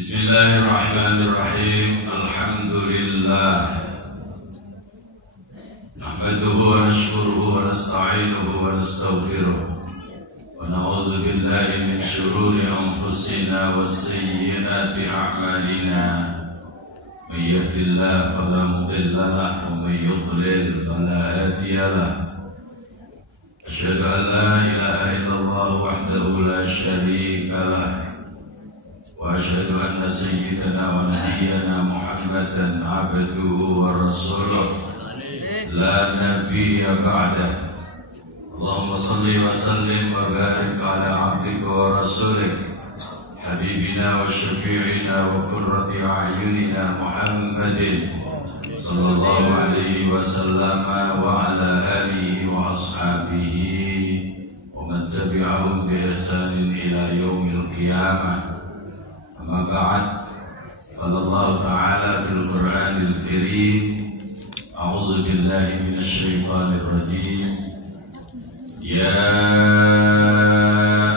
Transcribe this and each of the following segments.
Bismillahirrahmanirrahim. Alhamdulillah. Nahmaduhu wa nashkuruhu wa nasta'inuhu wa nastaghfiruh. Wa na'udzu billahi min shururi anfusina wa sayyiati a'malina. May yahdihillahu fala mudilla lahu wa may yudlil fala hadiya lahu. Asyhadu an la ilaha illallah wahdahu la syarika lahu. وأشهد أن سيدنا ونبينا محمدا عبده ورسوله لا نبي بعده. اللهم صل وسلم وبارك على عبدك ورسولك حبيبنا وشفيعنا وقرة أعيننا محمد صلى الله عليه وسلم وعلى آله وأصحابه ومن تبعهم بإحسان إلى يوم القيامة. Amma ba'd, qala Allah Ta'ala fil Qur'anil Karim, a'udzu billahi minasy syaithanir rajim. Ya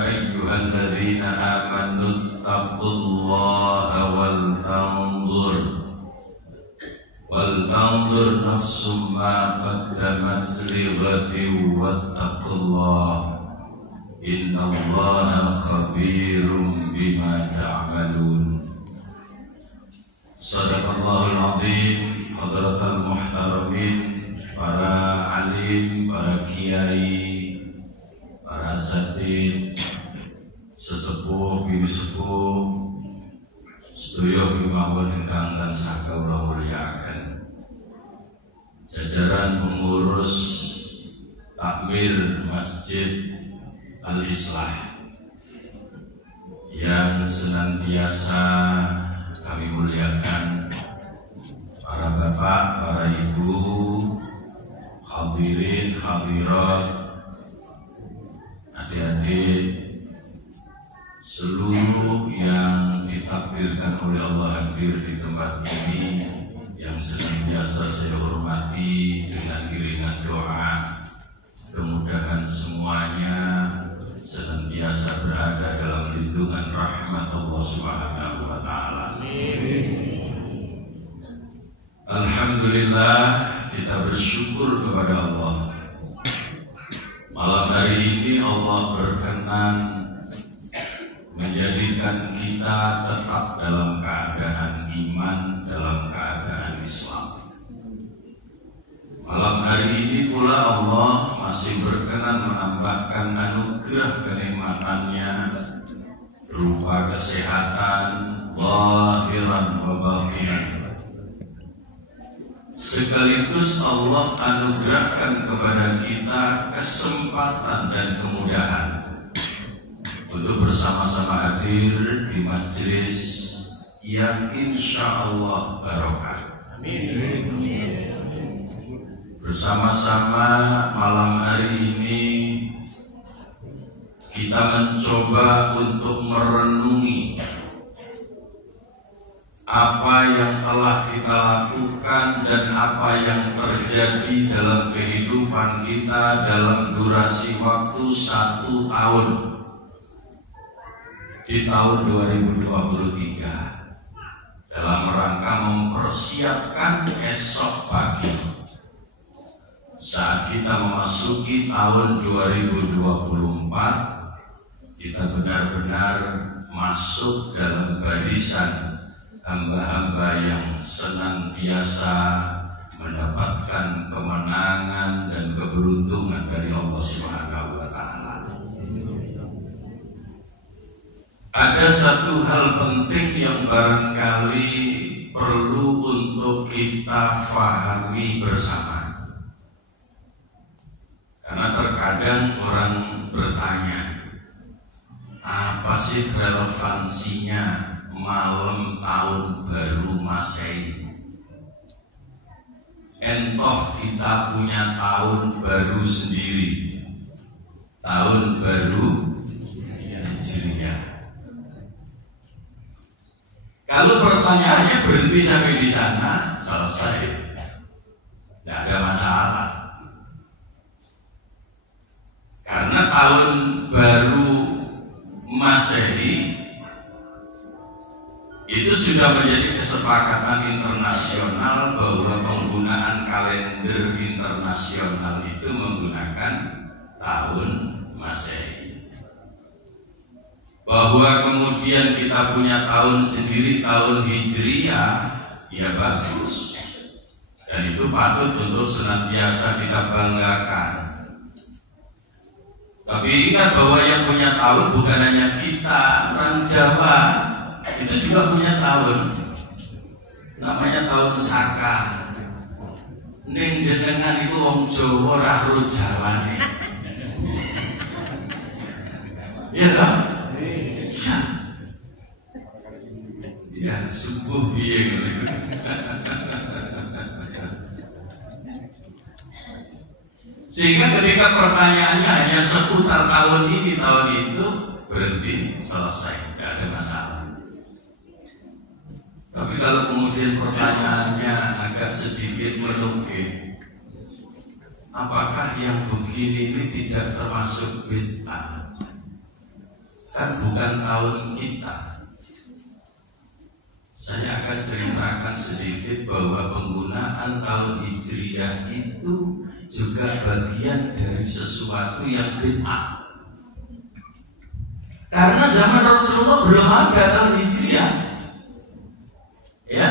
ayyuhalladzina amanu taqullaha wal tanzur nafsum ma qaddamat lighadin wattaqullaha. Innallaha khabirum bima ta'malun. Shadaqallahul azim. Hadratal muhtaramin, para alim, para kiai, para asatidz, sesepuh, bibi sepuh, sedaya kemawon ingkang tansah kawula mulyakaken. Jajaran pengurus takmir Masjid Al-Islah yang senantiasa kami muliakan, para bapak, para ibu, hadirin, hadirat, adik-adik, seluruh yang ditakdirkan oleh Allah hadir di tempat ini, yang senantiasa saya hormati dengan iringan doa. Mudah-mudahan semuanya senantiasa berada dalam lindungan rahmat Allah Subhanahu wa Ta'ala. Alhamdulillah, kita bersyukur kepada Allah. Malam hari ini Allah berkenan menjadikan kita tetap dalam keadaan iman, dalam keadaan Islam. Malam hari ini pula Allah masih berkenan menambahkan anugerah kenikmatannya berupa kesehatan zahiran wa batinan. Sekaligus Allah anugerahkan kepada kita kesempatan dan kemudahan untuk bersama-sama hadir di majelis yang insya Allah barokah. Amin. Bersama-sama malam hari ini kita mencoba untuk merenungi apa yang telah kita lakukan dan apa yang terjadi dalam kehidupan kita dalam durasi waktu 1 tahun di tahun 2023 dalam rangka mempersiapkan esok pagi saat kita memasuki tahun 2024, kita benar-benar masuk dalam barisan hamba-hamba yang senantiasa mendapatkan kemenangan dan keberuntungan dari Allah Subhanahu wa Ta'ala. Ada satu hal penting yang barangkali perlu untuk kita fahami bersama. Karena terkadang orang bertanya, apa sih relevansinya malam tahun baru Masehi? Entoh kita punya tahun baru sendiri, tahun baru Hijriah. Kalau pertanyaannya berhenti sampai di sana, selesai, tidak ada masalah. Karena tahun baru Masehi sudah menjadi kesepakatan internasional bahwa penggunaan kalender internasional itu menggunakan tahun Masehi. Bahwa kemudian kita punya tahun sendiri, tahun Hijriah, ya bagus. Dan itu patut untuk senantiasa kita banggakan. Tapi ingat bahwa yang punya tahun bukan hanya kita, orang Jawa, itu juga punya tahun. Namanya tahun Saka. Ning jenengan itu wong Jawa ora ro Jawane. Iya toh? Iya. Ya, subuh piye gitu. Sehingga ketika pertanyaannya hanya seputar tahun ini, tahun itu, berhenti, selesai, tidak ada masalah. Tapi kalau kemudian pertanyaannya agak sedikit menukik, apakah yang begini ini tidak termasuk bid'ah? Kan bukan tahun kita. Saya akan ceritakan sedikit bahwa penggunaan tahun Hijriah itu juga bagian dari sesuatu yang bid'ah. Karena zaman Rasulullah belum ada tahun Hijriah. Ya,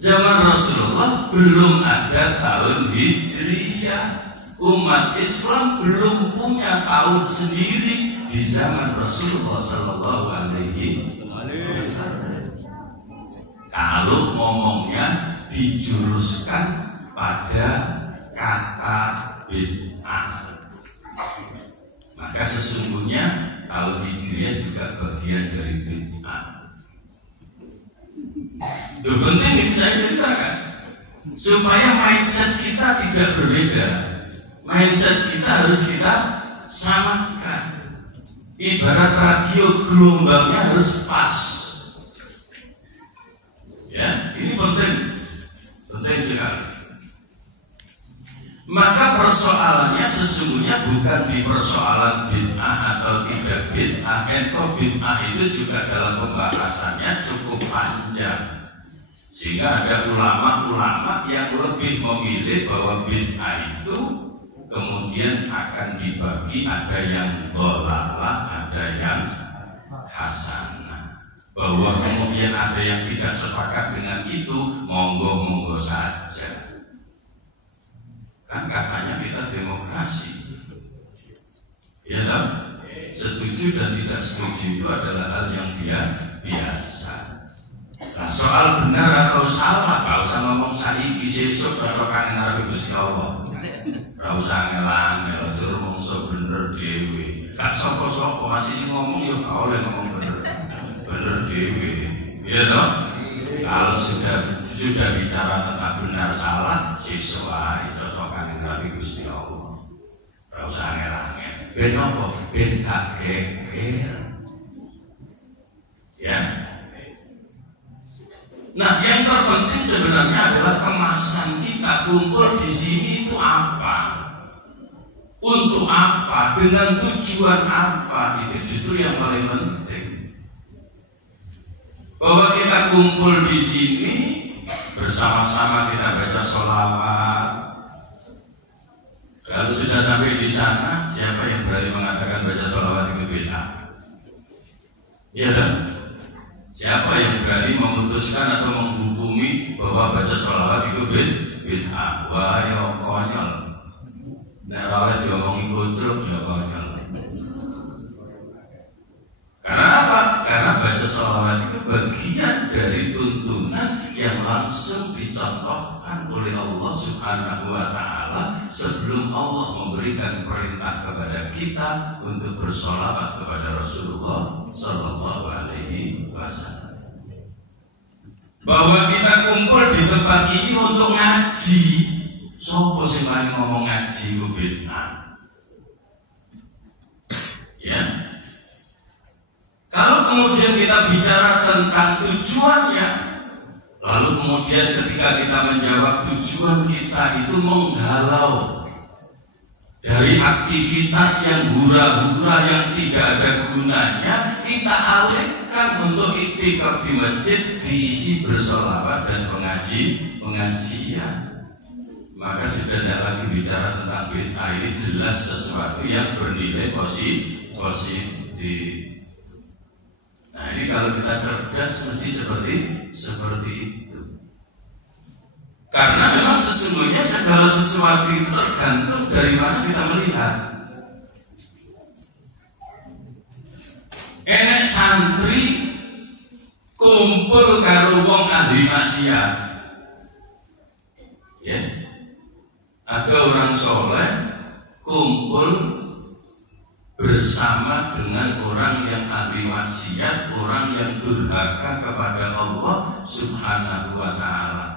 zaman Rasulullah belum ada tahun Hijriah. Umat Islam belum punya tahun sendiri di zaman Rasulullah Sallallahu Alaihi Wasallam. Kalau ngomongnya dijuruskan pada kata bid'ah, maka sesungguhnya tahun Hijriah juga bagian dari bid'ah. Itu penting ini saya ceritakan supaya mindset kita tidak berbeda. Mindset kita harus kita samakan. Ibarat radio, gelombangnya harus pas. Ya, ini penting sekali. Maka persoalannya sesungguhnya bukan di persoalan bid'ah atau tidak bid'ah. Bid'ah itu juga dalam pembahasannya cukup panjang. Sehingga ada ulama-ulama yang lebih memilih bahwa bid'ah itu kemudian akan dibagi, ada yang dhalalah, ada yang hasanah. Bahwa kemudian ada yang tidak sepakat dengan itu, monggo-monggo saja. Kan katanya kita demokrasi. Ya toh? Setuju dan tidak setuju itu adalah hal yang biasa. Nah, soal benar atau salah, gak usah ngomong saiki sesuk karo kangen arep Gusti Allah. Ora usah ngelang, aja mongso bener dhewe. Gak sapa-sapa masih sing ngomong ya gak oleh ngomong bener dhewe. Ya toh? Kalau sudah bicara tentang benar salah, sesuk wae cocokan karo Gusti Allah. Ora usah ngelang. Ben apa? Ben gak geger. Ya. Nah, yang terpenting sebenarnya adalah kemasan kita kumpul di sini itu apa? Untuk apa? Dengan tujuan apa? Itu justru yang paling penting. Bahwa kita kumpul di sini bersama-sama kita baca sholawat. Kalau sudah sampai di sana, siapa yang berani mengatakan baca sholawat itu bid'ah? Iya kan? Siapa yang berani memutuskan atau menghukumi bahwa baca sholawat itu bid'ah? Wah, ya konyol. Nek ora diomongin gojlok ya konyol. Karena apa? Karena baca sholawat itu bagian dari tuntunan yang langsung dicontohkan oleh Allah Subhanahu wa Ta'ala sebelum Allah memberikan perintah kepada kita untuk bersholawat kepada Rasulullah Sallallahu Alaihi Wasallam. Bahwa kita kumpul di tempat ini untuk ngaji. Sopo sing paling ngomong ngaji ku bid'ah? Ya. Kalau kemudian kita bicara tentang tujuannya, lalu kemudian ketika kita menjawab tujuan kita itu menggalau, dari aktivitas yang hura-hura yang tidak ada gunanya, kita alihkan untuk iktikaf di masjid, diisi bersolawat dan pengajian. Maka sudah tidak lagi bicara tentang bid'ah, ini jelas sesuatu yang bernilai positif. Nah ini kalau kita cerdas mesti seperti itu. Karena memang sesungguhnya segala sesuatu itu tergantung dari mana kita melihat. Enek santri kumpul karo wong ahli maksiat, ya. Ada orang soleh kumpul bersama dengan orang yang ahli maksiat, orang yang durhaka kepada Allah Subhanahu wa Ta'ala.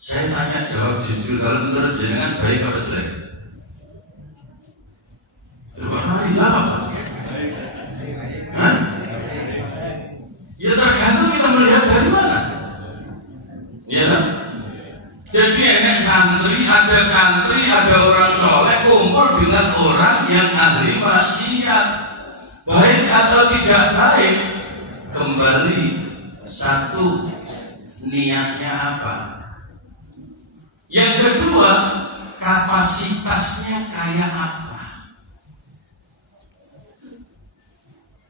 Saya tanya jawab jujur, kalau menurut jenengan baik atau jelek? Kok dijawab? Hah? Ya tergantung kita melihat dari mana. Ya kan? Jadi enek santri, ada orang soleh kumpul dengan orang yang ahli maksiat. Baik atau tidak baik, kembali satu, niatnya apa? Yang kedua, kapasitasnya kayak apa?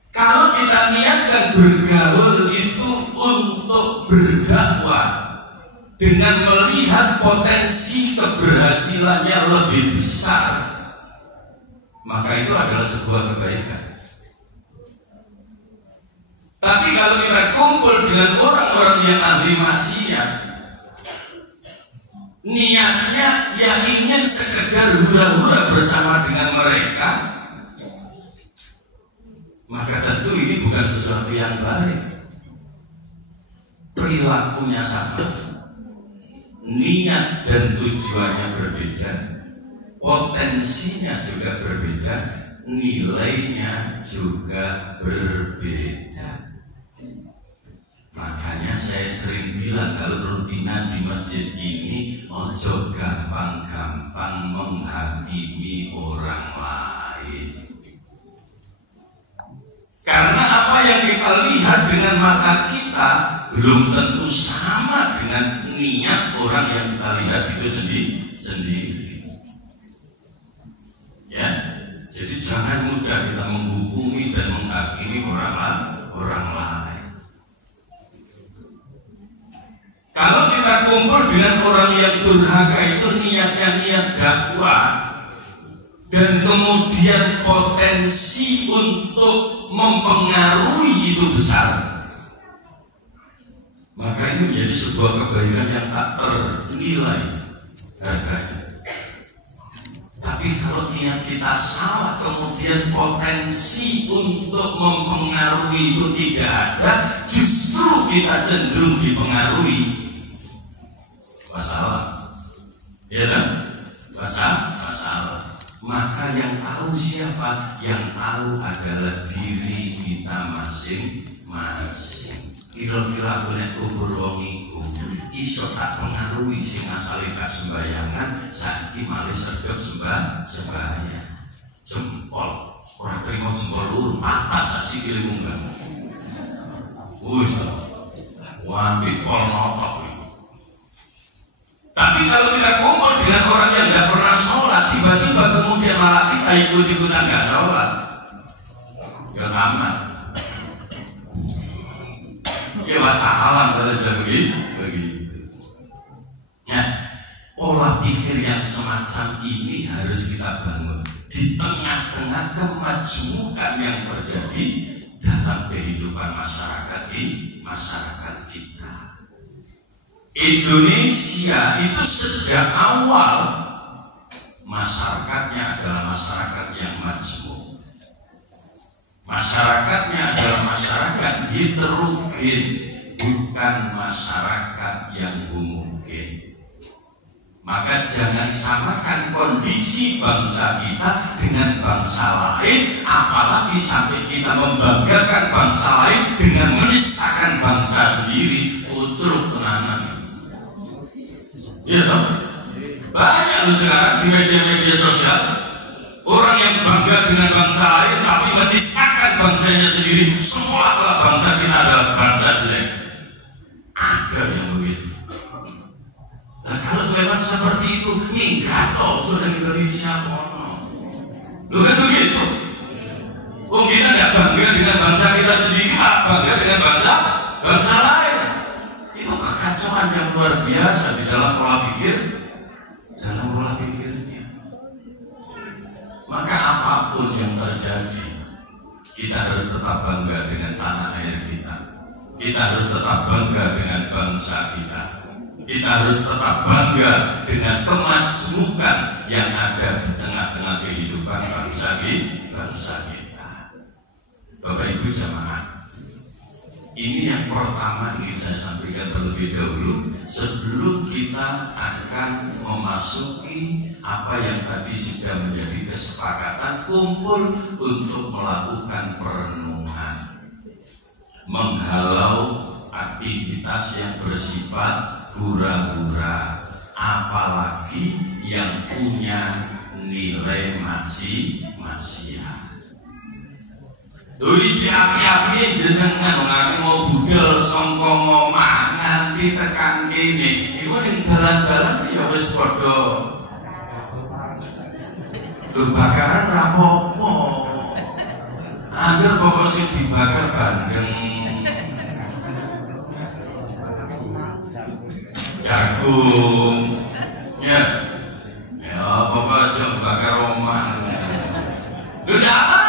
Kalau kita niatkan bergaul itu untuk berdakwah dengan melihat potensi keberhasilannya lebih besar, maka itu adalah sebuah kebaikan. Tapi kalau kita kumpul dengan orang-orang yang ahli maksiat, niatnya yang ingin sekedar hura-hura bersama dengan mereka, maka tentu ini bukan sesuatu yang baik. Perilakunya sama, niat dan tujuannya berbeda, potensinya juga berbeda, nilainya juga berbeda. Makanya saya sering bilang kalau rutinan di masjid ini ojo gampang-gampang menghakimi orang lain. Karena apa yang kita lihat dengan mata kita belum tentu sama dengan niat orang yang kita lihat itu sendiri. Ya, jadi jangan mudah kita menghukumi dan menghakimi orang lain. Kalau kita kumpul dengan orang yang durhaka itu niatnya niat dakwah, dan kemudian potensi untuk mempengaruhi itu besar, maka ini menjadi sebuah kebaikan yang tak ternilai harganya. Tapi kalau niat kita salah, kemudian potensi untuk mempengaruhi itu tidak ada, justru kita cenderung dipengaruhi, masalah. Ya kan? Masalah. Maka yang tahu siapa? Yang tahu adalah diri kita masing-masing. Kira-kira boleh kubur wong iku iso tak pengaruhi sing asale gak sembayangan, saiki malih sedep sembahyang. Jempol ora trimo jempol lur, papat sak sikile munggah. Wis. Wambi pol notok. Tapi kalau kita kumpul dengan orang yang tidak pernah sholat, tiba-tiba kemudian malah kita ikut-ikutan nggak sholat, ya aman. Ya masalah kalau sudah begitu. Ya, pola pikir yang semacam ini harus kita bangun di tengah-tengah kemajmukan yang terjadi dalam kehidupan masyarakat kita. Indonesia itu sejak awal masyarakatnya adalah masyarakat yang majmuk. Masyarakatnya adalah masyarakat heterogen, bukan masyarakat yang homogen. Maka jangan samakan kondisi bangsa kita dengan bangsa lain, apalagi sampai kita membanggakan bangsa lain dengan menistakan bangsa sendiri. Ucruk tenanan. Ya toh? Banyak loh sekarang di media-media sosial Orang yang bangga dengan bangsa lain tapi menistakan bangsanya sendiri, seolah-olah bangsa kita adalah bangsa jelek. Ada yang begitu. Nah, kalau memang seperti itu, minggat sudah Indonesia lu kan begitu. Oh, kita tidak bangga dengan bangsa kita sendiri, bangga dengan bangsa lain. Itu kekacauan yang luar biasa di dalam pola pikirnya. Maka apapun yang terjadi, kita harus tetap bangga dengan tanah air kita. Kita harus tetap bangga dengan bangsa kita. Kita harus tetap bangga dengan kemajmukan yang ada di tengah-tengah kehidupan bangsa kita. Bapak Ibu jamaah, ini yang pertama ingin saya sampaikan terlebih dahulu sebelum kita akan memasuki apa yang tadi sudah menjadi kesepakatan kumpul untuk melakukan perenungan, menghalau aktivitas yang bersifat hura-hura, apalagi yang punya nilai maksiat. Duli si api-api jenengan mengaku mau budal sangka ngomah nganti tekan kene. Iku ning dalan-dalan ya wis padha. Lho bakaran ra apa-apa. Angger pokok sing dibakar bandeng. Jagung. Ya. Ya pokok aja bakar omah. Lho apa?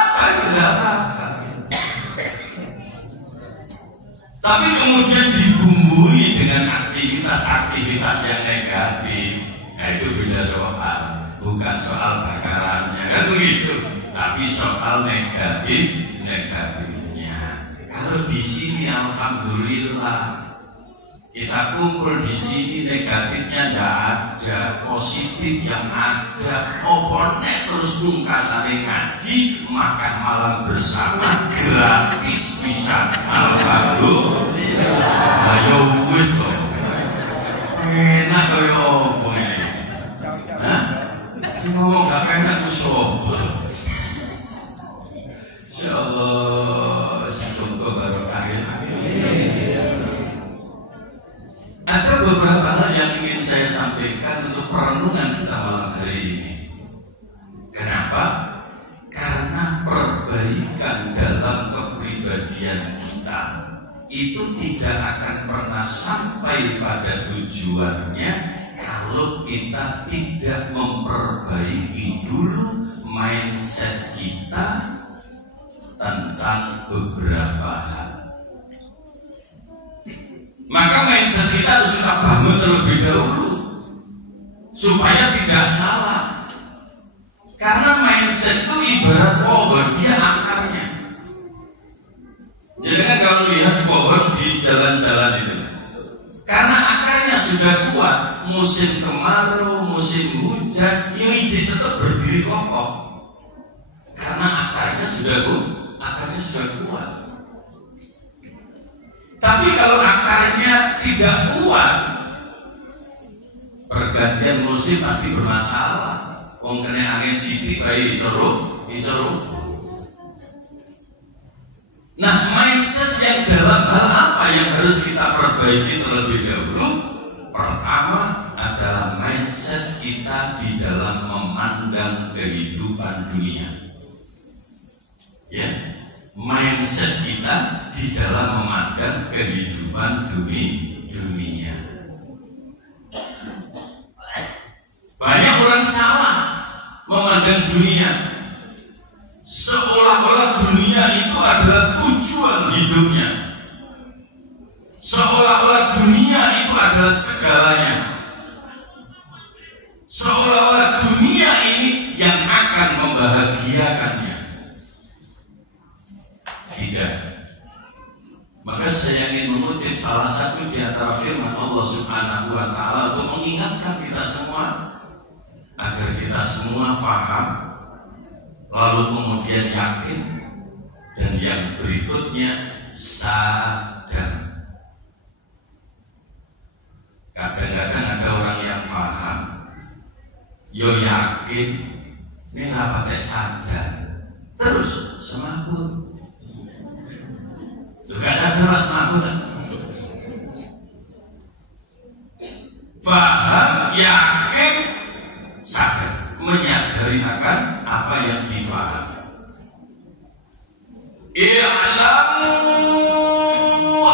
Tapi kemudian dibumbui dengan aktivitas-aktivitas yang negatif. Nah itu beda soal, bukan soal bakarannya kan begitu, tapi soal negatifnya. Kalau di sini alhamdulillah kita kumpul di sini, negatifnya tidak ada, positif yang ada. Oponek terus pungkasane ngaji, makan malam bersama gratis bisa. Alhamdulillah. Ayo wis kok. Enak kaya apa ini? Hah? Si ngomong gak enak ku sapa? Insyaallah semoga barokah. Ada beberapa hal yang ingin saya sampaikan untuk perenungan kita malam hari ini. Kenapa? Karena perbaikan dalam kepribadian kita itu tidak akan pernah sampai pada tujuannya kalau kita tidak memperbaiki dulu mindset kita tentang beberapa hal. Maka mindset kita harus kita bangun terlebih dahulu supaya tidak salah. Karena mindset itu ibarat pohon, dia akarnya. Jadi kan kalau lihat pohon di jalan-jalan itu, karena akarnya sudah kuat, musim kemarau, musim hujan, ini tetap berdiri kokoh. Karena akarnya sudah kuat. Tapi kalau akarnya tidak kuat, pergantian musim pasti bermasalah. Wong kena angin sithik bae iso rubuh. Nah, mindset yang dalam hal apa yang harus kita perbaiki terlebih dahulu? Pertama adalah mindset kita di dalam memandang kehidupan dunia. Ya. Mindset kita di dalam memandang kehidupan dunia. Banyak orang salah memandang dunia, seolah-olah dunia itu adalah tujuan hidupnya, seolah-olah dunia itu adalah segalanya, seolah-olah dunia ini yang akan membahagiakannya. Tidak. Maka saya ingin mengutip salah satu di antara firman Allah Subhanahu wa Ta'ala untuk mengingatkan kita semua agar kita semua paham, lalu kemudian yakin, dan yang berikutnya sadar. Kadang-kadang ada orang yang paham, yo yakin, Ini nggak pakai sadar, terus semakut. Gak sadar semakut. Paham, yakin, sadar, menyadari akan apa yang difahami. I'lamu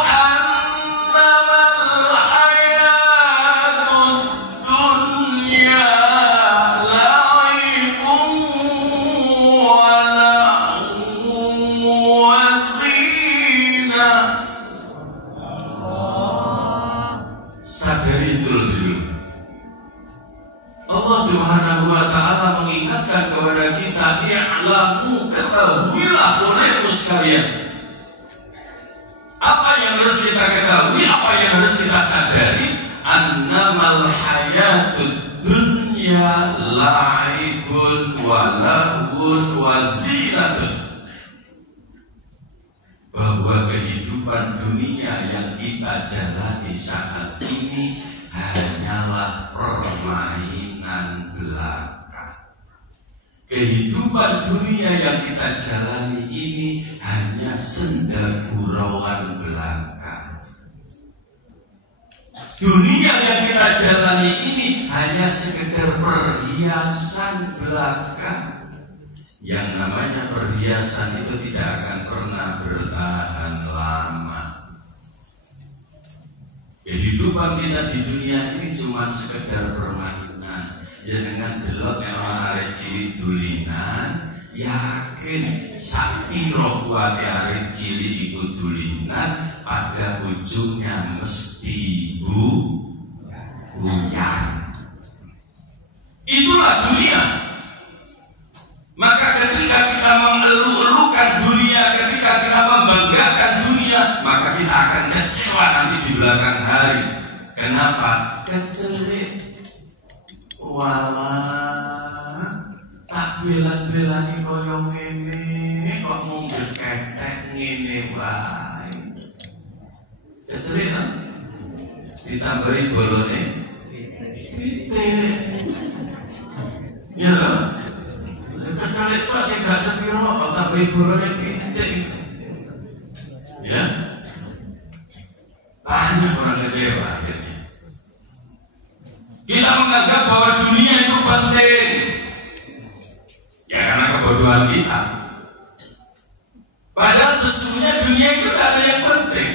annamal hayatud dunya la'ibun wa lahu wa zinah. Sadari itu lebih dulu. Allah Subhanahu wa ta'ala mengingatkan kepada kita, i'lamu, ketahuilah olehmu sekalian. Apa yang harus kita ketahui, apa yang harus kita sadari, annamal hayatud dunya la'ibun wa lahun wa zinatun. Bahwa kehidupan dunia yang kita jalani saat ini hanyalah permainan belaka. Kehidupan dunia yang kita jalani ini hanya senda gurauan belaka. Dunia yang kita jalani ini hanya sekedar perhiasan belaka. Yang namanya perhiasan itu tidak akan pernah bertahan lama. Kehidupan kita di dunia ini cuma sekedar permainan. Jangan delok orang arek cilik dulinan, yakin sapiro kuate arek cilik iku dulinan, pada ujungnya mesti buyar. Itulah dunia. Maka ketika kita mengeluh-elukan dunia, ketika kita membanggakan dunia, maka kita akan kecewa nanti di belakang hari. Kenapa? Kecelik. Walah, tak belan-belani koyo ngene, kok mundur ketek ngene wae. Kecelik kan? Ditambahi bolone. Ya loh. Kecelik kok sing gak sepiro, kok tambahi bolone pitik. Ya. Banyak orang kecewa akhirnya. Kita menganggap bahwa dunia itu penting, ya karena kebodohan kita. Padahal sesungguhnya dunia itu tidak ada yang penting.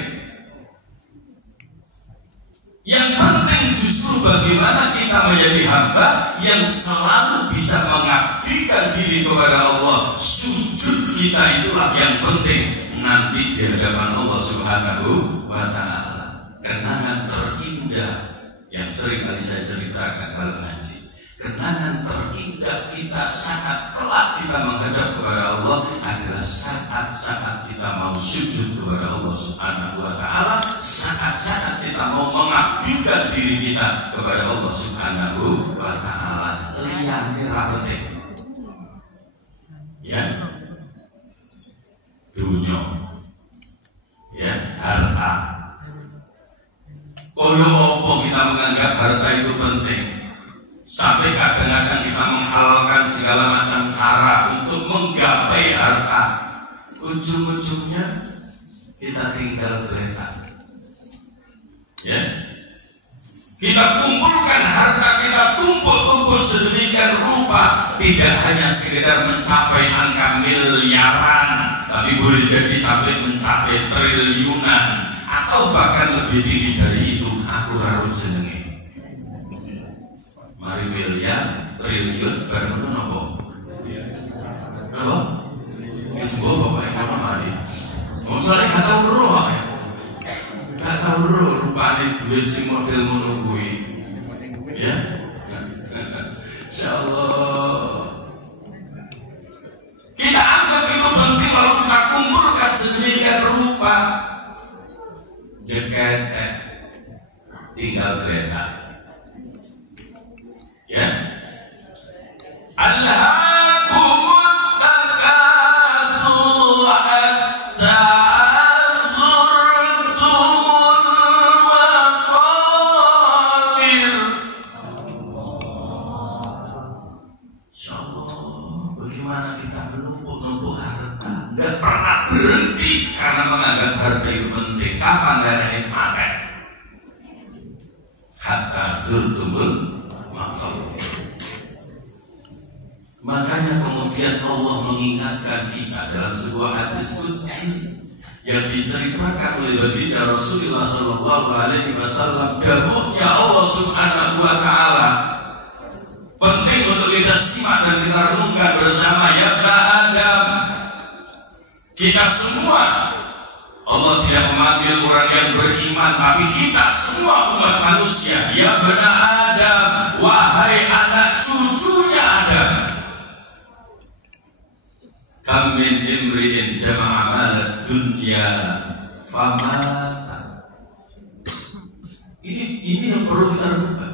Yang penting justru bagaimana kita menjadi hamba yang selalu bisa mengabdikan diri kepada Allah. Sujud kita itulah yang penting nanti di hadapan Allah Subhanahu wa ta'ala. Kenangan terindah yang sering kali saya ceritakan kalau ngaji, kenangan terindah kita saat kelak kita menghadap kepada Allah adalah saat-saat kita mau sujud kepada Allah Subhanahu wa ta'ala, saat-saat kita mau mengabdikan diri kita kepada Allah Subhanahu wa ta'ala. Liyane ra penting. Ya. Dunia. Ya, harta. Koyo opo kita menganggap harta itu penting, sampai kadang-kadang kita menghalalkan segala macam cara untuk menggapai harta. Ujung-ujungnya kita tinggal geletak. Ya, kita kumpulkan harta, kita tumpuk-tumpuk sedemikian rupa, tidak hanya sekedar mencapai angka miliaran, tapi boleh jadi sampai mencapai triliunan, atau bahkan lebih tinggi dari itu. Aku raru jenenge. Mari miliar, triliun, baru nopo. Apa? Semua bapak yang mari. Mau soalnya gak tahu roh ya. Gak tahu roh rupanya duit sing model ngono kuwi. Ya. Insyaallah. Kita anggap itu penting lalu kita kumpulkan sedemikian rupa. Jeket tinggal kereta. Ya. Alhaakumut takatsur hatta zurtumul maqabir. Insyaallah berhenti karena menganggap harta itu penting. Kapan darahnya mati? Hatta zurtumul maqabir. Makanya kemudian Allah mengingatkan kita dalam sebuah hadis qudsi yang diceritakan oleh baginda Rasulullah sallallahu alaihi wasallam, dawuhnya Allah Subhanahu wa taala penting untuk kita simak dan kita renungkan bersama. Ya Adam, kita semua, Allah tidak memanggil orang yang beriman, tapi kita semua umat manusia. Ya bani Adam, wahai anak cucunya Adam. Kam min imri'in jama'a malad dunya famata. Ini yang perlu kita renungkan.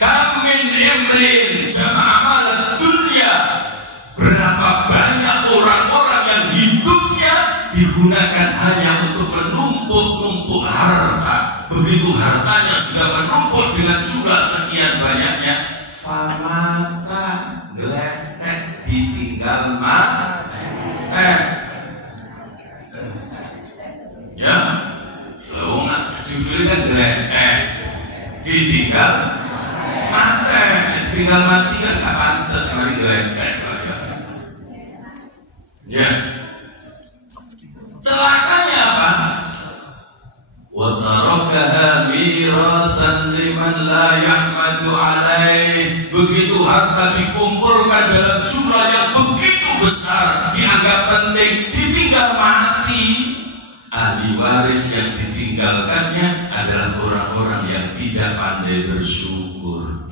Kam min imri'in jama'a malad dunya. Berapa banyak orang-orang yang hidupnya digunakan hanya untuk menumpuk-numpuk harta. Begitu hartanya sudah menumpuk dengan jumlah sekian banyaknya, famata, geletek, ditinggal mati. Ya, lowongan judulnya kan geletek, ditinggal mati. Ditinggal mati kan gak pantas kali geletek. Ya, celakanya apa? Wa tarakaha mirasan liman la yahmadu alaih. Begitu harta dikumpulkan dalam jumlah yang begitu besar, dianggap penting, ditinggal mati. Ahli waris yang ditinggalkannya adalah orang-orang yang tidak pandai bersyukur.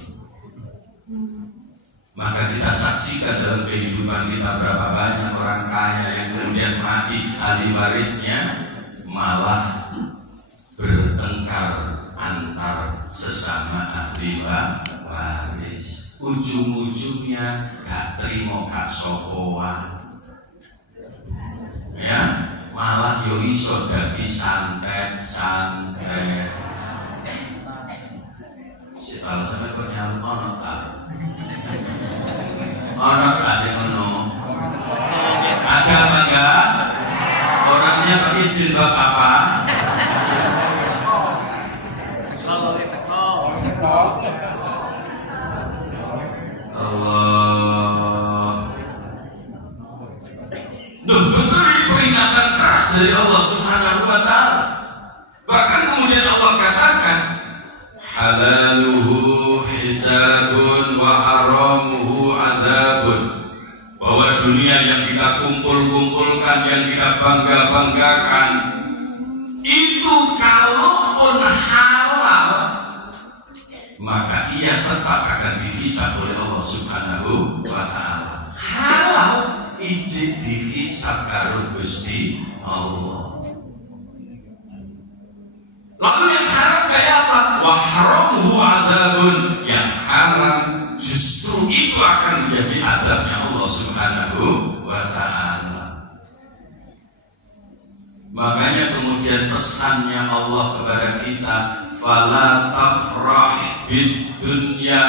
Maka kita saksikan dalam kehidupan kita berapa banyak orang kaya yang kemudian mati, ahli warisnya malah bertengkar antar sesama ahli waris. Ujung-ujungnya gak terima kak sopoan, ya malah yo iso dadi santet. Si alasannya kok nyalon tak? Orang kasih ngono. Ada apa enggak? Orangnya pakai jilbab apa? Allah. Duh, betul ini peringatan keras dari Allah Subhanahu wa taala. Bahkan kemudian Allah katakan, halaluhu hisabun wa haramuhu adabun. Bahwa dunia yang kita kumpul-kumpulkan, yang kita bangga-banggakan, itu kalaupun halal, maka ia tetap akan dihisab oleh Allah Subhanahu wa ta'ala. Halal ijib dihisab karo Gusti Allah. Lalu yang haram kayak apa? Wa haramuhu adabun. Yang haram justru itu akan menjadi adabnya Allah Subhanahu wa ta'ala. Makanya kemudian pesannya Allah kepada kita, fala tafrah bid dunya.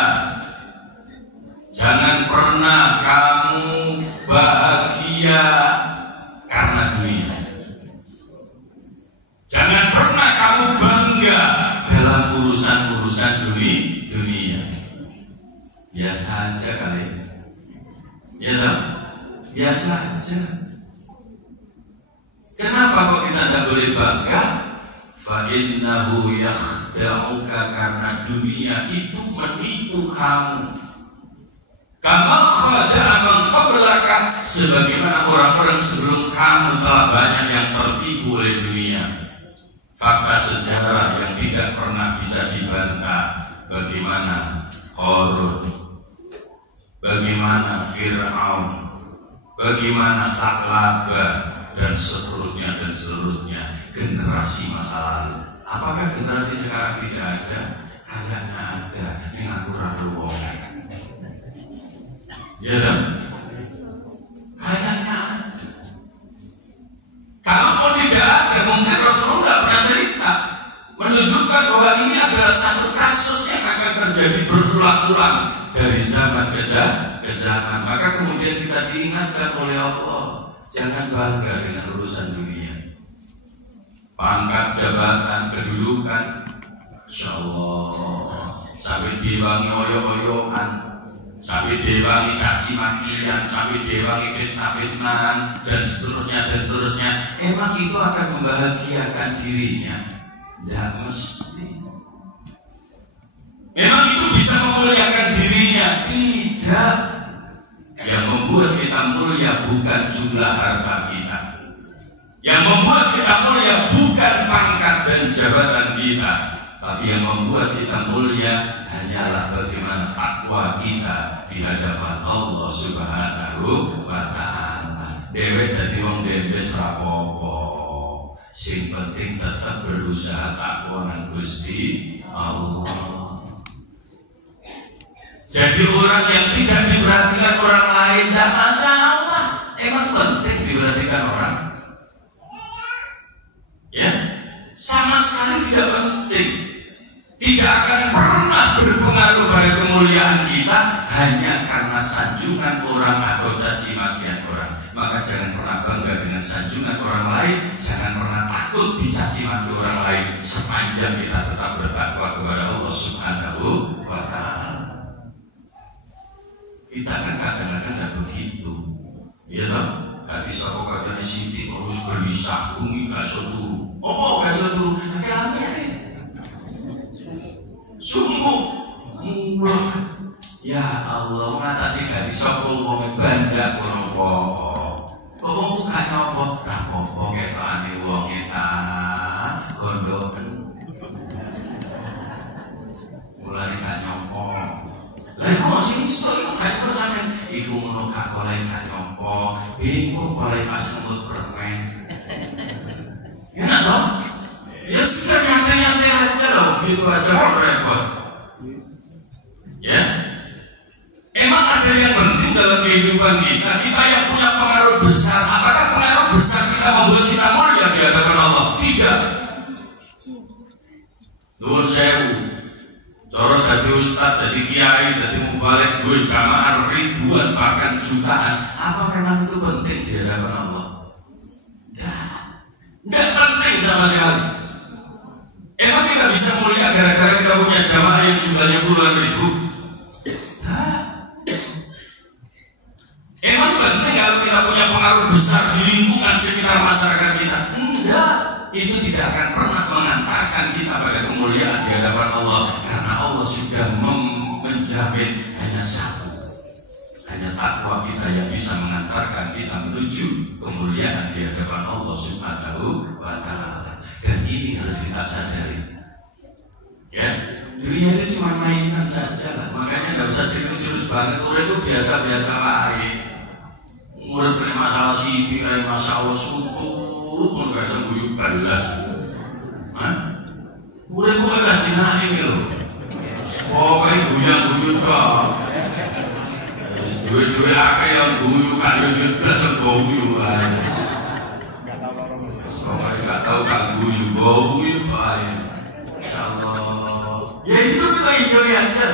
Jangan pernah kamu bahagia karena dunia. Jangan pernah kamu bangga dalam urusan-urusan dunia. Biasa aja kali. Ya tak? Biasa aja. Kenapa kok kita tidak boleh bangga? Fa innahu yakhda'uka, karena dunia itu menipu kamu. Kama khada'a man qablaka, sebagaimana orang-orang sebelum kamu telah banyak yang tertipu oleh dunia. Fakta sejarah yang tidak pernah bisa dibantah. Bagaimana Qarun, bagaimana Fir'aun, bagaimana Sa'labah, dan seterusnya. Generasi masa lalu. Apakah generasi sekarang tidak ada? Kayaknya ada. Ini aturan ruang. Ya kan? Kayaknya ada. Kalaupun tidak ada, mungkin Rasulullah pernah cerita menunjukkan bahwa ini adalah satu kasus yang akan terjadi berulang-ulang dari zaman ke zaman. Maka kemudian kita diingatkan oleh Allah, Jangan bangga dengan urusan dunia. Pangkat, jabatan, kedudukan, Insya Allah, sampai diwangi oyok-oyokan, sampai diwangi caci makian, sampai diwangi fitnah-fitnahan, dan seterusnya. Emang itu akan membahagiakan dirinya? Tidak mesti. Memang itu bisa memuliakan dirinya? Tidak. Yang membuat kita mulia bukan jumlah harta kita. Yang membuat kita mulia bukan pangkat dan jabatan kita. Tapi yang membuat kita mulia hanyalah bagaimana takwa kita di hadapan Allah Subhanahu wa Ta'ala. Dewek dadi wong dembes rapopo. Sing penting tetap berusaha takwa nang Gusti Allah. Jadi orang yang tidak diperhatikan orang lain tidak masalah. Emang penting diperhatikan orang? Ya, sama sekali tidak penting. Tidak akan pernah berpengaruh pada kemuliaan kita hanya karena sanjungan orang atau caci makian orang. Maka jangan pernah bangga dengan sanjungan orang lain. Jangan pernah takut dicaci maki orang lain sepanjang kita tetap bertakwa kepada Allah Subhanahu wa Ta'ala. Kita kan kadang-kadang tidak begitu, ya toh? Gak bisa kok katanya Siti harus gelisah, bumi gak bisa turu. Oh, gak bisa turu, agaknya sungguh muluk. Ya Allah, mengatasi gak bisa kok ngomong banda kono. Kok ngomong bukan nopo, rapopo ketokane wong eta gondoken. Mulai gak nyompo. Lah kok sing iso iku gak sampeyan iku ngono gak oleh gak nyompo, bingung oleh pas ngemut permen. Ya nak dong? Ya sudah nyantai-nyantai aja loh, gitu aja kok repot. Ya? Emang ada yang penting dalam kehidupan kita, kita yang punya pengaruh besar. Apakah pengaruh besar kita membuat kita mulia di hadapan Allah? Tidak. Nuwun sewu. Cara dadi ustaz, dadi kiai, dadi mubalik, duit jamaah ribuan bahkan jutaan. Apa memang itu penting di hadapan Allah? Tidak penting sama sekali. Emang kita bisa mulia gara-gara kita punya jamaah yang jumlahnya puluhan ribu? Tidak. Emang penting kalau kita punya pengaruh besar di lingkungan sekitar masyarakat kita? Tidak. Itu tidak akan pernah mengantarkan kita pada kemuliaan di hadapan Allah, karena Allah sudah menjamin hanya satu, hanya takwa kita yang bisa mengantarkan kita menuju kemuliaan di hadapan Allah Subhanahu wa Ta'ala. Dan ini harus kita sadari. Ya, dunia itu cuma mainan saja lah. Makanya tidak usah serius-serius banget. Orang itu biasa-biasa lain. Murid punya masalah sibuk, kayak masalah suku. Pun gak sembuh balas. Udah bukan kasih naik loh. Oh kayak guyang-guyang dong. Duit-duit akeh yang guyu kan yo belas guyu ae. Soalnya gak tahu kan guyu ae. Insyaallah. Ya itu kita enjoy aja.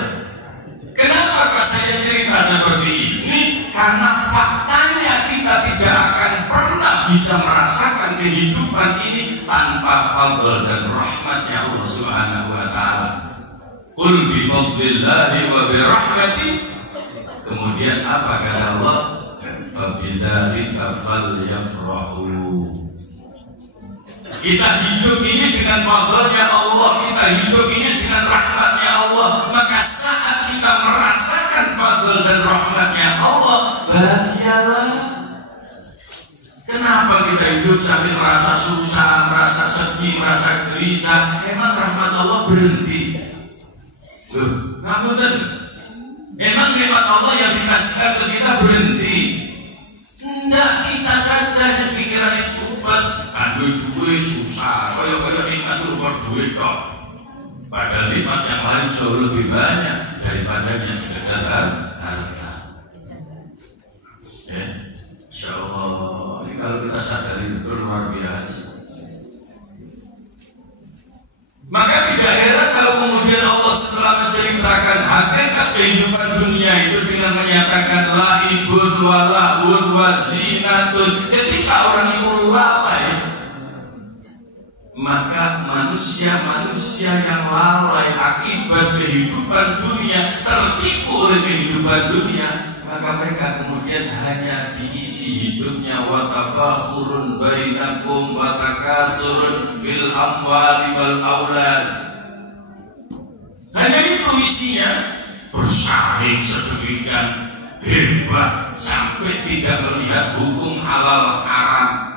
Kenapa saya cerita seperti ini? Karena faktanya kita tidak akan pernah bisa merasakan kehidupan ini tanpa fadl dan rahmatnya Allah Subhanahu wa Ta'ala. Qul bi fadlillahi wa bi rahmati. Kemudian apa kata Allah? Fa bidzalika falyafrahu. Kita hidup ini dengan fadlnya Allah, kita hidup ini dengan rahmatnya Allah. Maka saat kita merasakan fadl dan rahmatnya Allah, bahagialah. Kenapa kita hidup sambil merasa susah, merasa sedih, merasa gelisah? Emang rahmat Allah berhenti? Loh, ngapunten. Emang nikmat Allah yang dikasihkan ke kita berhenti? Enggak, kita saja yang pikirannya cepet, kan duit susah, kaya nikmat itu luar duit kok. Padahal nikmat yang lain jauh lebih banyak daripada yang sekedar harta. Ya, Insya Allah, ini kalau kita sadari betul luar biasa. Maka tidak heran kalau kemudian Allah setelah menceritakan hakikat kehidupan dunia itu dengan menyatakan laibun wa lahun wa zinatun. maka manusia-manusia yang lalai akibat kehidupan dunia, tertipu oleh kehidupan dunia, maka mereka kemudian hanya diisi hidupnya wa tafakhurun bainakum wa takasurun fil amwali wal aulad. Hanya itu isinya, bersaing sedemikian hebat sampai tidak melihat hukum halal haram.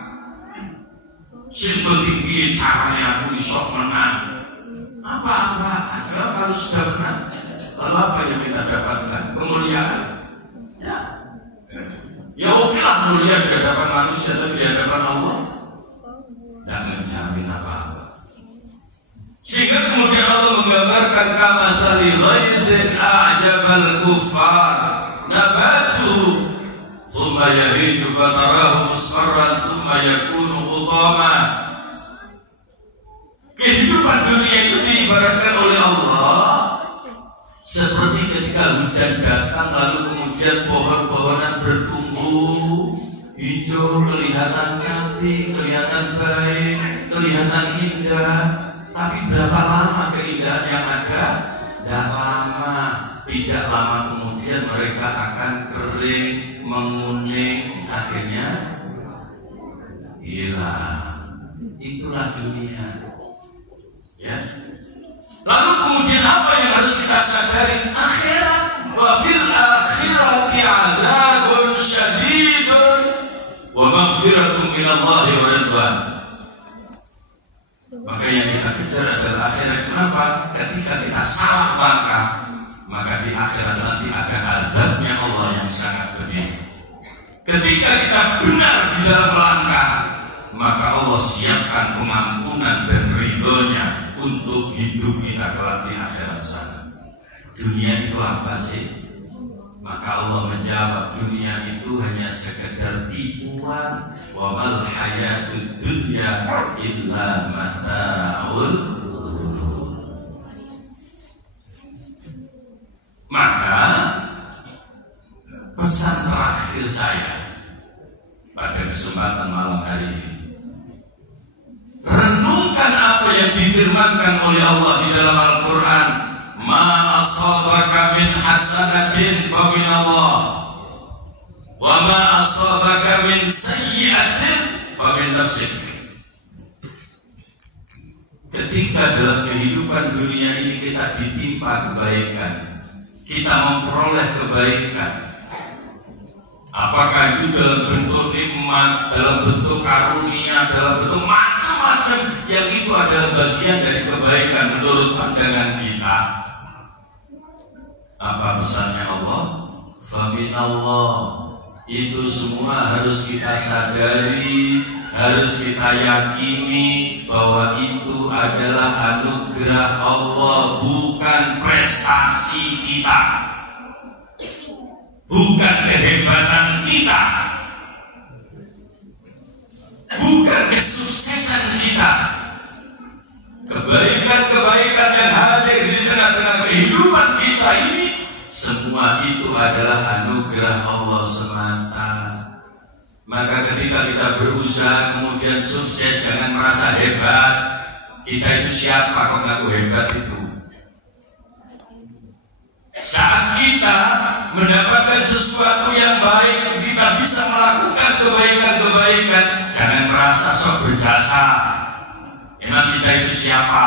Sing penting caranya aku iso menang. Apa-apa, kalau sudah menang, lalu apa yang kita dapatkan? Kemuliaan. Ya oke lah mulia di hadapan manusia, tapi di hadapan Allah tidak menjamin apa-apa. Sehingga kemudian Allah menggambarkan kamasali ghaizin a'jabal kuffar nabatu thumma yahiju fatarahu musfarran thumma yakunu hutama. Kehidupan dunia itu diibaratkan oleh Allah seperti ketika hujan datang lalu kemudian pohon-pohonan bertumbuh hijau, kelihatan cantik, kelihatan baik, kelihatan indah. Tapi berapa lama keindahan yang ada? Tidak lama. Tidak lama kemudian mereka akan kering, menguning, akhirnya hilang. Itulah dunia. Ya. Lalu kemudian apa yang harus kita sadari? Akhirat. Wa fil akhirati adzabun syadidun wa maghfiratun minallahi wa ridwan. Maka yang kita kejar adalah akhirat. Kenapa? Ketika kita salah langkah, maka di akhirat nanti ada azabnya Allah yang sangat pedih. Ketika kita benar di dalam langkah, maka Allah siapkan pengampunan dan ridhonya untuk hidup kita kelak di akhirat sana. Dunia itu apa sih? Maka Allah menjawab, dunia itu hanya sekedar tipuan. Wa mal hayatud dunya illa mata'ul ghurur. Maka pesan terakhir saya pada kesempatan malam hari ini, renungkan apa yang difirmankan oleh Allah di dalam Al-Quran. Ma asabaka min hasanatin fa min Allah, wa ma asabaka min sayyi'atin fa min nafsik. Ketika dalam kehidupan dunia ini kita ditimpa kebaikan, kita memperoleh kebaikan, apakah itu dalam bentuk nikmat, dalam bentuk karunia, dalam bentuk macam-macam, yang itu adalah bagian dari kebaikan menurut pandangan kita. Apa pesannya Allah? Faminallah. Itu semua harus kita sadari, harus kita yakini bahwa itu adalah anugerah Allah, bukan prestasi kita, bukan kehebatan kita, bukan kesuksesan kita. Kebaikan-kebaikan yang hadir di tengah-tengah kehidupan kita ini, semua itu adalah anugerah Allah semata. Maka ketika kita berusaha kemudian sukses, jangan merasa hebat. Kita itu siapa kok ngaku hebat itu? Saat kita mendapatkan sesuatu yang baik, kita bisa melakukan kebaikan-kebaikan, jangan merasa sok berjasa. Emang kita itu siapa?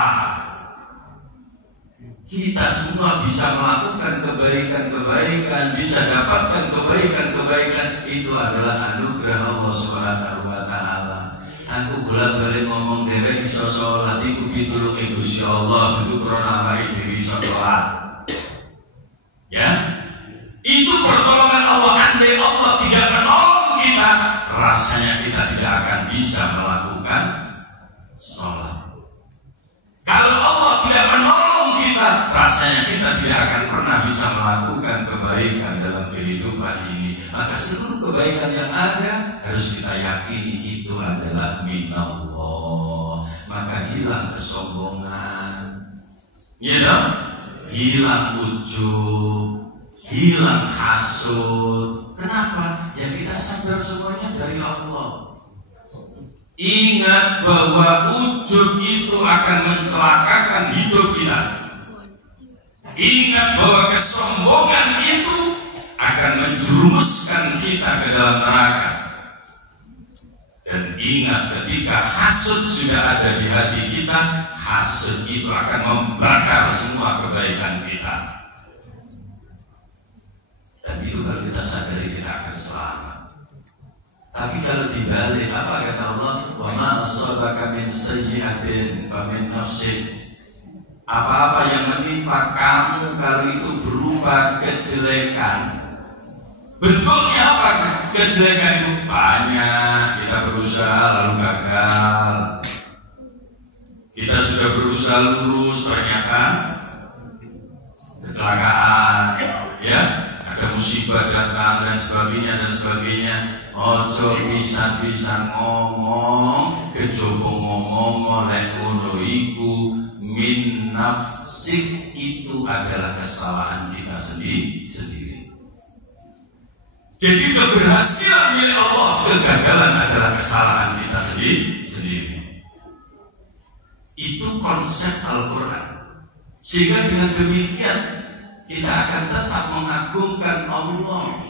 Kita semua bisa melakukan kebaikan-kebaikan, bisa dapatkan kebaikan-kebaikan. Itu adalah anugerah Allah Subhanahu wa Ta'ala. Aku bolak-balik ngomong dewek iso sholat iku pitulung Gusti Allah, itu krana awake dhewe iso sholat. Ya? Itu pertolongan Allah. Andai Allah tidak menolong kita, rasanya kita tidak akan bisa melakukan sholat. Kalau Allah tidak menolong kita, rasanya kita tidak akan pernah bisa melakukan kebaikan dalam kehidupan ini. Maka seluruh kebaikan yang ada harus kita yakini itu adalah minallah. Maka hilang kesombongan, hilang ujub, hilang hasud. Kenapa? Ya kita sadar semuanya dari Allah. Ingat bahwa ujub itu akan mencelakakan hidup kita. Ingat bahwa kesombongan itu akan menjerumuskan kita ke dalam neraka. Dan ingat ketika hasud sudah ada di hati kita, hasud itu akan membakar semua kebaikan kita. Dan itu kalau kita sadari kita akan selamat. Tapi kalau dibalik, apa kata Allah? Wa ma asabaka min sayyi'atin fa min nafsik. Apa-apa yang menimpa kamu kalau itu berupa kejelekan, bentuknya apa kejelekan itu? Banyak. Kita berusaha lalu gagal. Kita sudah berusaha lurus, ternyata kecelakaan, ya, ada musibah datang dan sebagainya. Ojo bisa ngomong, kejaba ngomong oleh ngono iku min nafsik, itu adalah kesalahan kita sendiri. Jadi keberhasilan milik Allah, kegagalan adalah kesalahan kita sendiri. Itu konsep Al-Quran. Sehingga dengan demikian kita akan tetap mengagungkan Allah.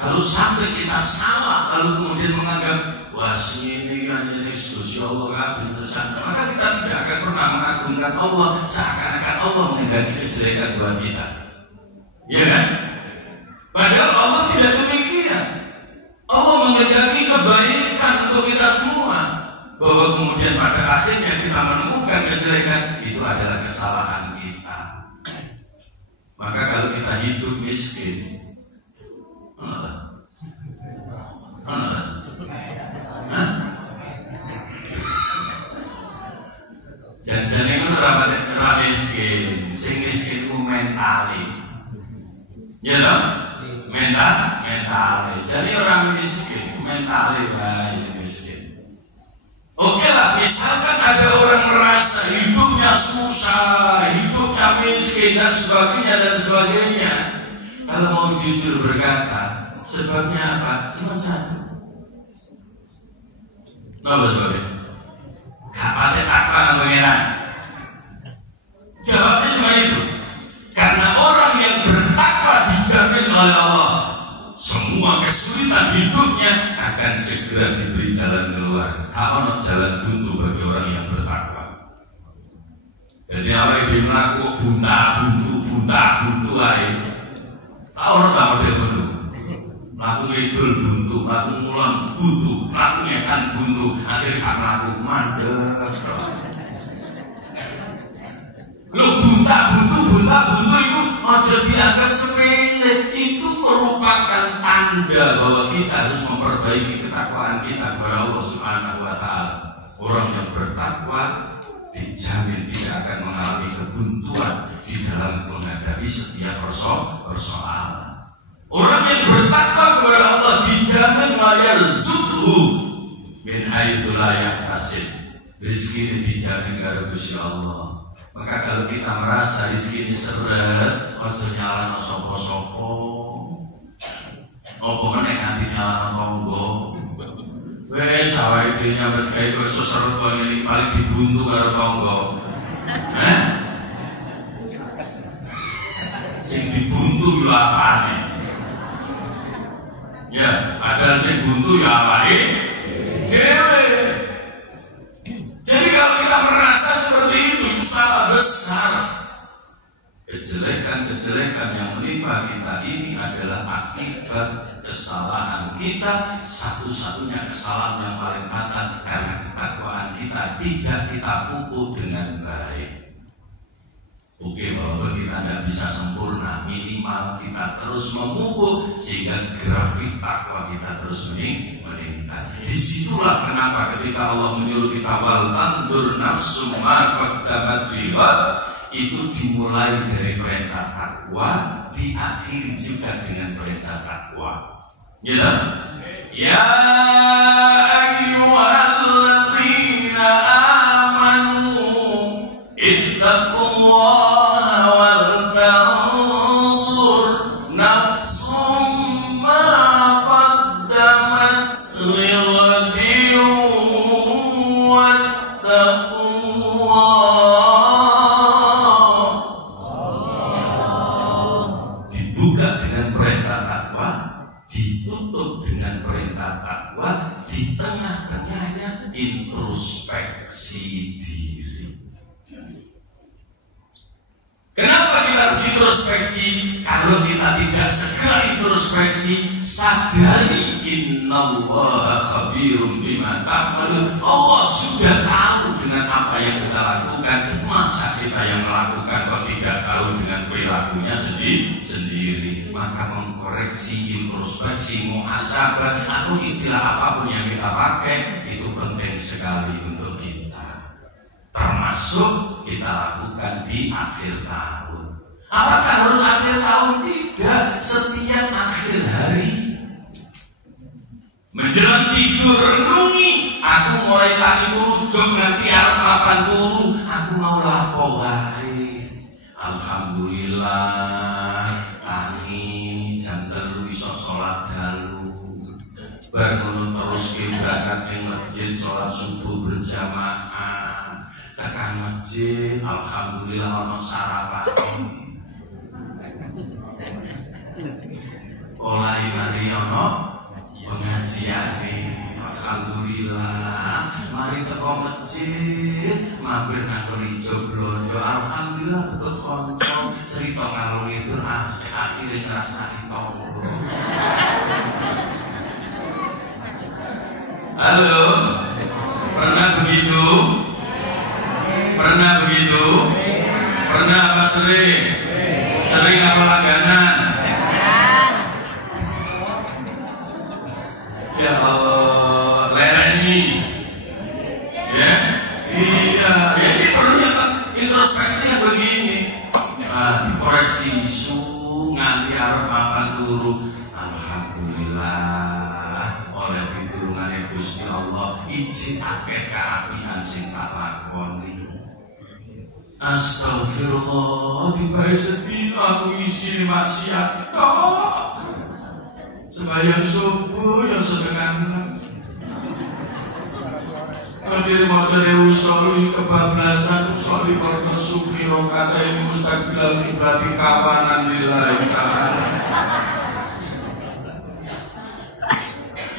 Kalau sampai kita salah, lalu kemudian menganggap wah ini hanya Yesus, ya Allah, maka kita tidak akan pernah mengagungkan Allah, seakan-akan Allah menghendaki kejelekan buat kita, ya kan? Padahal Allah tidak demikian. Allah menghendaki kebaikan untuk kita semua. Bahwa kemudian pada akhirnya kita menemukan kejelekan, itu adalah kesalahan kita. Maka kalau kita hidup miskin, jangan itu ora miskin, sing miskin ku mentali. Ya toh? Mentali. Jadi orang miskin, mentali wae miskin. Oke lah, misalkan ada orang merasa hidupnya susah, hidupnya miskin dan sebagainya. Kalau mau jujur berkata, sebabnya apa? Cuma satu. Apa sebabnya? Gak pakai takwa dan pengenan. Jawabnya cuma itu. Karena orang yang bertakwa dijamin oleh Allah, semua kesulitan hidupnya akan segera diberi jalan keluar. Ada jalan buntu bagi orang yang bertakwa. Jadi apa yang dimelaku buntu aja. Orang tak model buntu. Melaku ngidul buntu, melaku ngulon buntu, melaku ngetan buntu, akhirnya gak melaku mandek. Lo buntu itu aja dianggap sepele. Itu merupakan tanda bahwa kita harus memperbaiki ketakwaan kita kepada Allah Subhanahu wa Ta'ala. Orang yang bertakwa dijamin tidak akan mengalami kebuntuan di dalam menghadapi setiap persoalan. Orang yang bertakwa kepada Allah dijamin yarzuqhu min haitsu la yahtasib. Rezeki ini dijamin karo Gusti Allah. Maka kalau kita merasa rezeki ini seret, ojo nyalano sapa-sapa. Apa meneh nganti nyalano tangga. Wes awake dhewe nyambet gawe kok iso seret kok ngene paling dibuntu karo tangga. Sing dibuntu yo apane? Ya, ada sing buntu ya awake dhewe. Jadi kalau kita merasa seperti itu salah besar. Kejelekan yang menimpa kita ini adalah akibat kesalahan kita, satu-satunya kesalahan yang paling fatal karena ketakwaan kita tidak kita pupuk dengan baik. Oke, walaupun kita tidak bisa sempurna, minimal kita terus memupuk sehingga grafik takwa kita terus meningkat. Disitulah kenapa ketika Allah menyuruh kita wal tandur nafsu ma qaddamat liwat, itu dimulai dari perintah takwa, diakhiri juga dengan perintah takwa. Ya, ya ayyuhalladzina amanu ittaqullaha wal tanzur nafsum ma qaddamat lighadin dengan perintah takwa, di tengah-tengahnya introspeksi diri. Kenapa kita harus introspeksi? Kalau kita tidak segera introspeksi, sadari innallaha khabirum bima ta'malun. Allah sudah tahu dengan apa yang kita lakukan. Masa kita yang melakukan kok tidak tahu dengan perilakunya sendiri? Maka mengkoreksi, introspeksi, muhasabah atau istilah apapun yang kita pakai itu penting sekali untuk kita. Termasuk kita lakukan di akhir tahun. Apakah harus akhir tahun? Tidak, setiap akhir hari. Menjelang tidur renungi, aku mulai tadi merujuk nanti arep papan turu, aku mau lapo wae. Alhamdulillah, tani jam 3 iso salat dalu. Bar ngono terus ke berangkat ning masjid salat subuh berjamaah. Tekan masjid, alhamdulillah ono sarapan. Oleh mari ono pengajian, alhamdulillah. Mari teko masjid, mampir nang Rijo Blondo, alhamdulillah betul konco. Cerita karo itu akhirnya ngrasani tonggo. Halo, pernah begitu? Pernah begitu? Pernah apa sering? Sering apa langganan? Ya Allah, lereni. Ya, iya. Ya ini perlunya introspeksi begini. Koreksi isu nganti arep papan turu. Alhamdulillah, oleh pitulungan Gusti Allah, izin akeh kaapian sing tak lakoni. Astagfirullah, tiba sedih aku isi maksiat tok. Sembahyang subuh yang setengah 6. Kadiri maca usoli kebablasan usoli korno sufi rokata ini mustaqbilal ibrati kawanan lillahi ta'ala.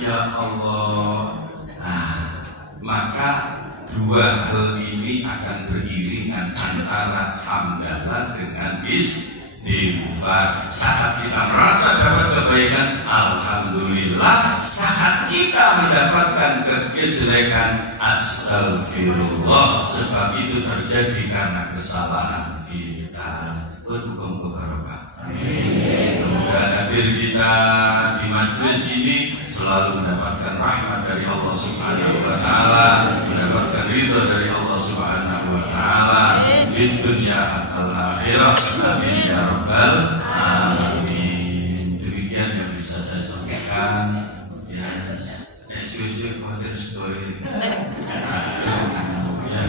Ya Allah. Maka dua hal ini akan beriringan antara hamdalah dengan istighfar. Saat kita merasa dapat kebaikan, alhamdulillah. Saat kita mendapatkan kejelekan, astagfirullah. Sebab itu terjadi karena kesalahan kita. Semoga hadir kita di majelis ini selalu mendapatkan rahmat dari Allah Subhanahu wa taala, mendapatkan ridha dari Allah Subhanahu wa taala di dunia dan akhirah. Amin ya rabbal alamin. Demikian yang bisa saya sampaikan. Ya, hadir story. Ya.